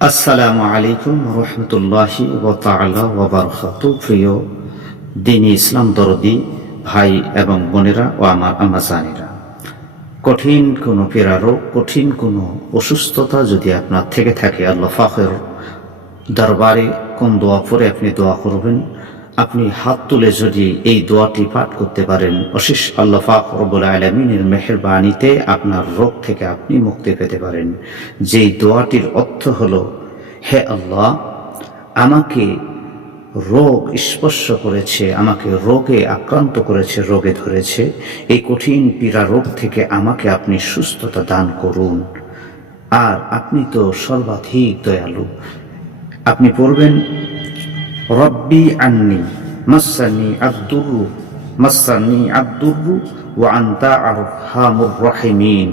আসসালামু আলাইকুম রহমতুল্লাহি ওয়া তাআলা ওয়া বারাকাতুহু। প্রিয় দ্বীনি ইসলাম দরদি ভাই এবং বোনেরা ও আমার আম্মাজানেরা, কঠিন কোনো পীড়া রোগ, কঠিন কোনো অসুস্থতা যদি আপনার থেকে থাকে, আল্লাহ পাকের দরবারে কোন দোয়া পড়ে আপনি দোয়া করবেন? আপনি হাত তুলে যদি এই দোয়াটি পাঠ করতে পারেন, অশেষ আল্লাহ পাক রব্বুল আলামিনের মেহেরবানিতে আপনার রোগ থেকে আপনি মুক্তি পেতে পারেন। যেই দোয়াটির অর্থ হলো, হে আল্লাহ, আমাকে রোগ স্পর্শ করেছে, আমাকে রোগে আক্রান্ত করেছে, রোগে ধরেছে, এই কঠিন পীড়া রোগ থেকে আমাকে আপনি সুস্থতা দান করুন। আর আপনি তো সর্বাধিক দয়ালু। আপনি পড়বেন, রব্বি আন্নি মাসানি আদ-দুররু ওয়া আনতা আরহামুর রাহিমিন।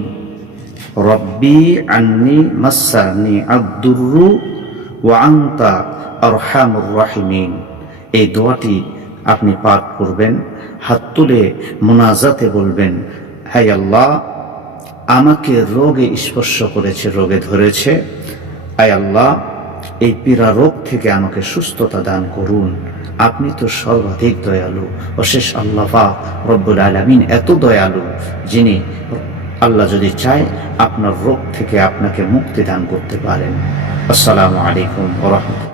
রব্বি আন্নি মাসানি আদ-দুররু ওয়া আনতা আরহামুর রাহিমিন। এই দোয়াটি আপনি পাঠ করবেন, হাত তুলে মুনাজাতে বলবেন, হে আল্লাহ, আমাকে রোগে স্পর্শ করেছে, রোগে ধরেছে, হে আল্লাহ, এই পীড়া রোগ থেকে আমাকে সুস্থতা দান করুন। আপনি তো সর্বাধিক দয়ালু। অশেষ আল্লাহ পাক রব্বুল আলামিন এত দয়ালু, যিনি আল্লাহ যদি চায় আপনার রোগ থেকে আপনাকে মুক্তি দান করতে পারেন। আসসালামু আলাইকুম ওয়া রাহমাতুল্লাহ।